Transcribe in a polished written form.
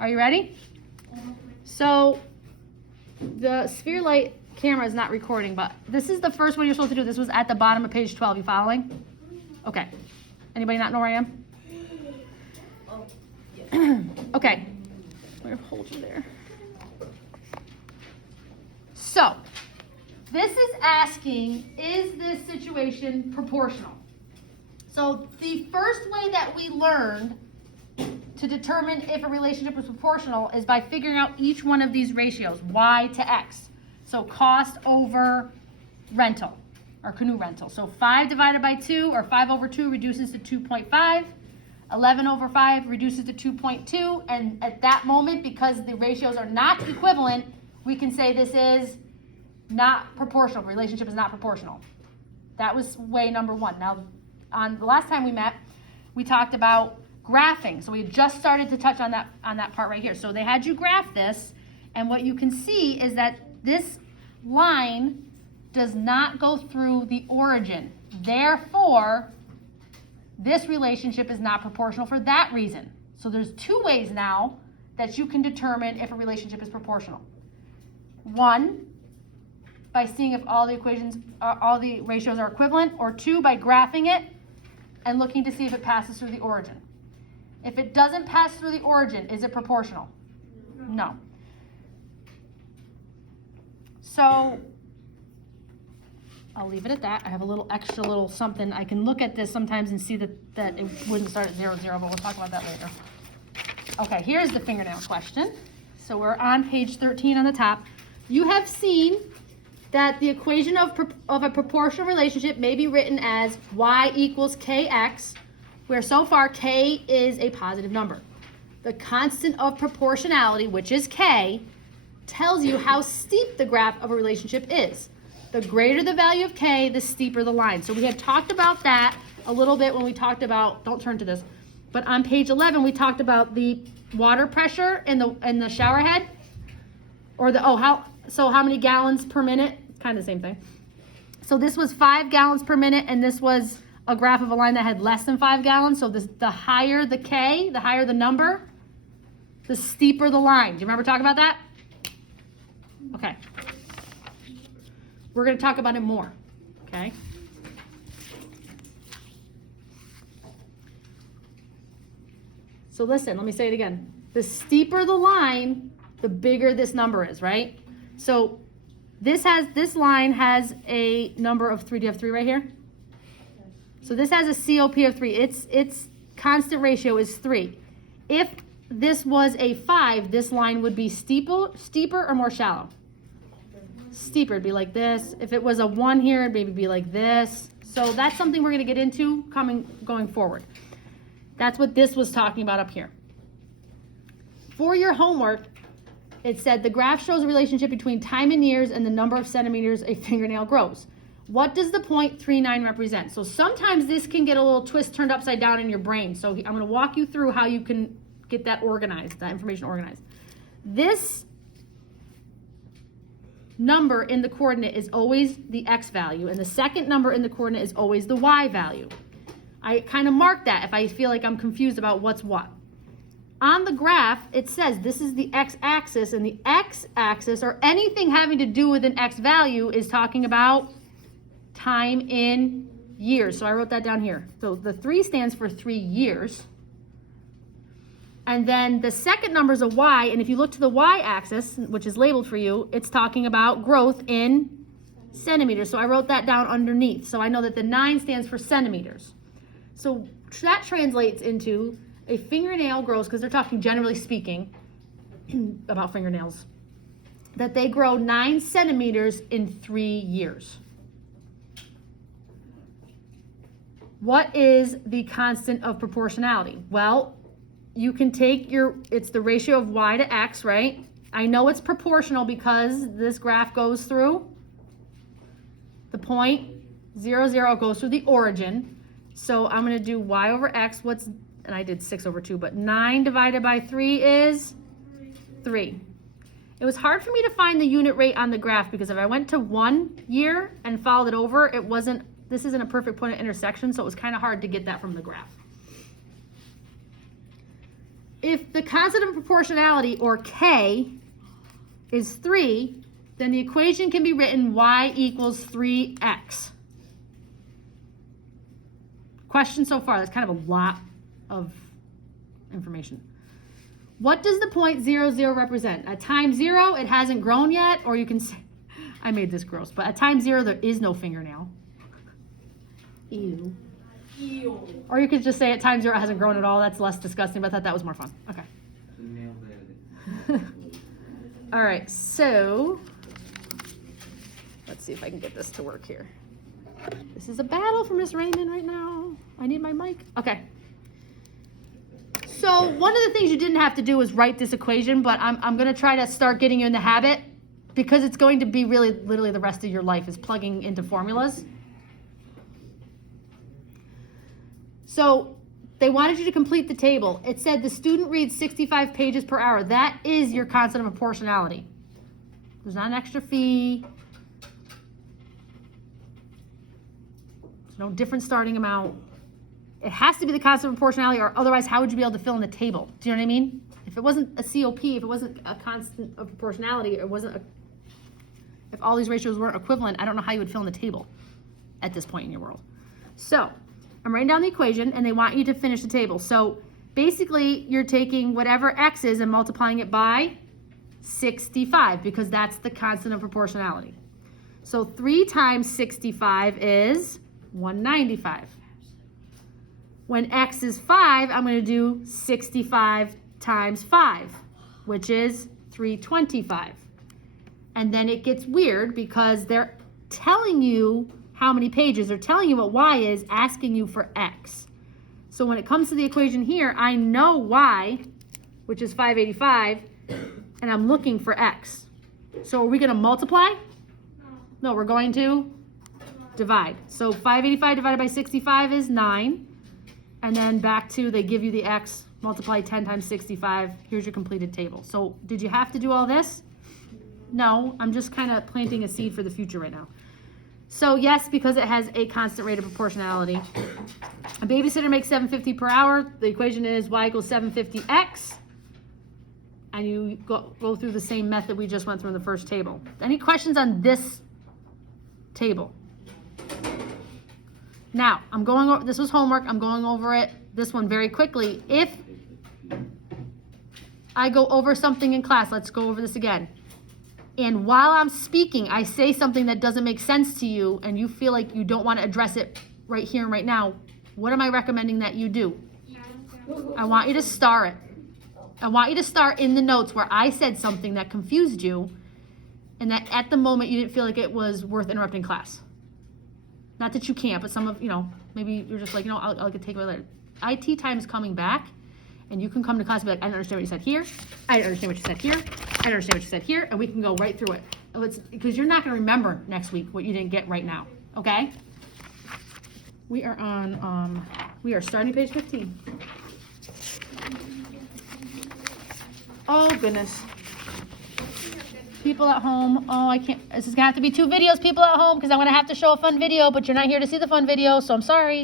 Are you ready? So the sphere light camera is not recording, but this is the first one you're supposed to do. This was at the bottom of page 12. You following? Okay. Anybody not know where I am? Okay. I'm going to hold you there. So, this is asking, is this situation proportional? So, the first way that we learned to determine if a relationship was proportional is by figuring out each one of these ratios, y to x. So, cost over rental, or canoe rental. So, 5 divided by 2, or 5 over 2 reduces to 2.5. 11 over 5 reduces to 2.2, and at that moment, because the ratios are not equivalent, we can say this is not proportional. Relationship is not proportional. That was way number one. Now, on the last time we met, we talked about graphing. So we just started to touch on that part right here. So they had you graph this, and what you can see is that this line does not go through the origin. Therefore, this relationship is not proportional for that reason. So there's two ways now that you can determine if a relationship is proportional. One, by seeing if all the ratios are equivalent, or two, by graphing it and looking to see if it passes through the origin. If it doesn't pass through the origin, is it proportional? No. So I'll leave it at that. I have a little extra little something. I can look at this sometimes and see that it wouldn't start at 0, 0, but we'll talk about that later. Okay, here's the fingernail question. So we're on page 13 on the top. You have seen that the equation of a proportional relationship may be written as y equals kx, where so far k is a positive number. The constant of proportionality, which is k, tells you how steep the graph of a relationship is. The greater the value of k, the steeper the line. So we had talked about that a little bit when we talked about, don't turn to this, but on page 11 we talked about the water pressure in the shower head, or how many gallons per minute? Kind of the same thing. So this was 5 gallons per minute, and this was a graph of a line that had less than 5 gallons. So the higher the k, the higher the number, the steeper the line. Do you remember talking about that? Okay. We're going to talk about it more, okay? So listen, let me say it again. The steeper the line, the bigger this number is, right? So this line has a number of 3. Do you have 3 right here? So this has a COP of 3. Its constant ratio is 3. If this was a 5, this line would be steeper or more shallow? Steeper. It'd be like this. If it was a 1 here, it'd maybe be like this. So that's something we're going to get into going forward. That's what this was talking about up here. For your homework, it said the graph shows a relationship between time in years and the number of centimeters a fingernail grows. What does the 0.39 represent? So sometimes this can get a little twist turned upside down in your brain. So I'm going to walk you through how you can get that organized, that information organized. This number in the coordinate is always the x value, and the second number in the coordinate is always the y value. I kind of mark that if I feel like I'm confused about what's what. On the graph, it says this is the x-axis, and the x-axis, or anything having to do with an x value, is talking about time in years. So I wrote that down here. So the 3 stands for 3 years. And then the second number is a y, and if you look to the y-axis, which is labeled for you, it's talking about growth in centimeters. So I wrote that down underneath. So I know that the 9 stands for centimeters. So that translates into a fingernail grows, because they're talking generally speaking about fingernails, that they grow 9 centimeters in 3 years. What is the constant of proportionality? Well, you can take it's the ratio of y to x, right? I know it's proportional because this graph goes through the point 0, 0 goes through the origin. So I'm going to do y over x. And I did 6 over 2, but 9 divided by 3 is 3. It was hard for me to find the unit rate on the graph because if I went to 1 year and followed it over, this isn't a perfect point of intersection, so it was kind of hard to get that from the graph. if the constant of proportionality, or K, is 3, then the equation can be written y equals 3x. Question so far, that's kind of a lot of information. What does the point 0, 0 represent? At time 0, it hasn't grown yet, or you can say, I made this gross, but at time 0, there is no fingernail. Ew. Ew. Or you could just say at time 0, it hasn't grown at all. That's less disgusting, but I thought that was more fun. Okay. All right, so let's see if I can get this to work here. This is a battle for Miss Raymond right now. I need my mic. Okay. So one of the things you didn't have to do was write this equation, but I'm going to try to start getting you in the habit, because it's going to be really literally the rest of your life is plugging into formulas. So they wanted you to complete the table. It said the student reads 65 pages per hour. That is your constant of proportionality. There's not an extra fee. There's no different starting amount. It has to be the constant of proportionality, or otherwise how would you be able to fill in the table? Do you know what I mean? If it wasn't a COP, if it wasn't a constant of proportionality, if all these ratios weren't equivalent, I don't know how you would fill in the table at this point in your world. So I'm writing down the equation, and they want you to finish the table. So basically, you're taking whatever x is and multiplying it by 65, because that's the constant of proportionality. So 3 times 65 is 195. When x is 5, I'm going to do 65 times 5, which is 325. And then it gets weird, because they're telling you how many pages, they're telling you what y is, asking you for x. So when it comes to the equation here, I know y, which is 585, and I'm looking for x. So are we going to multiply? No, we're going to divide. So 585 divided by 65 is 9. And then back to, they give you the x, multiply 10 times 65. Here's your completed table. So did you have to do all this? No, I'm just kind of planting a seed for the future right now. So yes, because it has a constant rate of proportionality. A babysitter makes $7.50 per hour. The equation is y equals 750x. And you go through the same method we just went through in the first table. Any questions on this table? Now, I'm going over, this was homework. I'm going over it, this one very quickly. If I go over something in class, let's go over this again. And while I'm speaking, I say something that doesn't make sense to you, and you feel like you don't want to address it right here and right now, what am I recommending that you do? I want you to star it. I want you to star in the notes where I said something that confused you, and that at the moment you didn't feel like it was worth interrupting class. Not that you can't, but some of, maybe you're just like, I'll take it later. IT time is coming back, and you can come to class and be like, I didn't understand what you said here. I didn't understand what you said here. I didn't understand what you said here. And we can go right through it. Because you're not going to remember next week what you didn't get right now. Okay? We are on, we are starting page 15. Oh, goodness. People at home, I can't, this is going to have to be 2 videos, people at home, because I'm going to have to show a fun video, but you're not here to see the fun video, so I'm sorry.